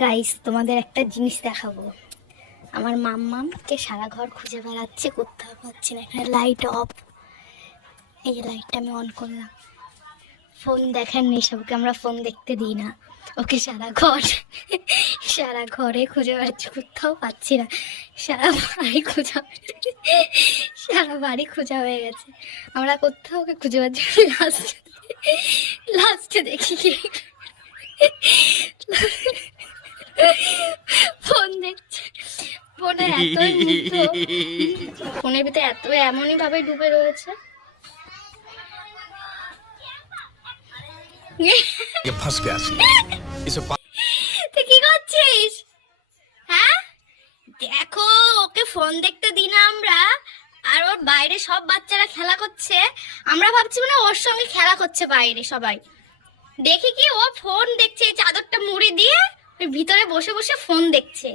Guys, তোমাদের একটা জিনিস দেখাবো। আমার মাম্মামকে সারা ঘর খুঁজে বেড়াচ্ছে, কোথাও পাচ্ছি না। এখানে লাইট অফ, এই যে লাইটটা আমি অন করলাম। ফোন দেখার নেই, সবকে আমরা ফোন দেখতে দিই না। ওকে সারা ঘরে খুঁজে বেড়াচ্ছি, কোথাও পাচ্ছি না। সারা বাড়ি খোঁজা হয়ে গেছে, আমরা কোথাও ওকে খুঁজে পাচ্ছি না। লাস্টে দেখি কি ফোন দেখছে। ফোনে এতই মুগ্ধ, ফোনের ভিতরে এত এমনই ভাবে ডুবে রয়েছে। তুই কি করছিস? হ্যাঁ, দেখো, ওকে ফোন দেখতে দিই না আমরা, আর ওর বাইরে সব বাচ্চারা খেলা করছে। আমরা ভাবছি মানে ওর সঙ্গে খেলা করছে বাইরে সবাই। দেখি কি ও ফোন দেখছে, এই চাদরটা মুড়ি দিয়ে ভিতরে বসে বসে ফোন দেখছে।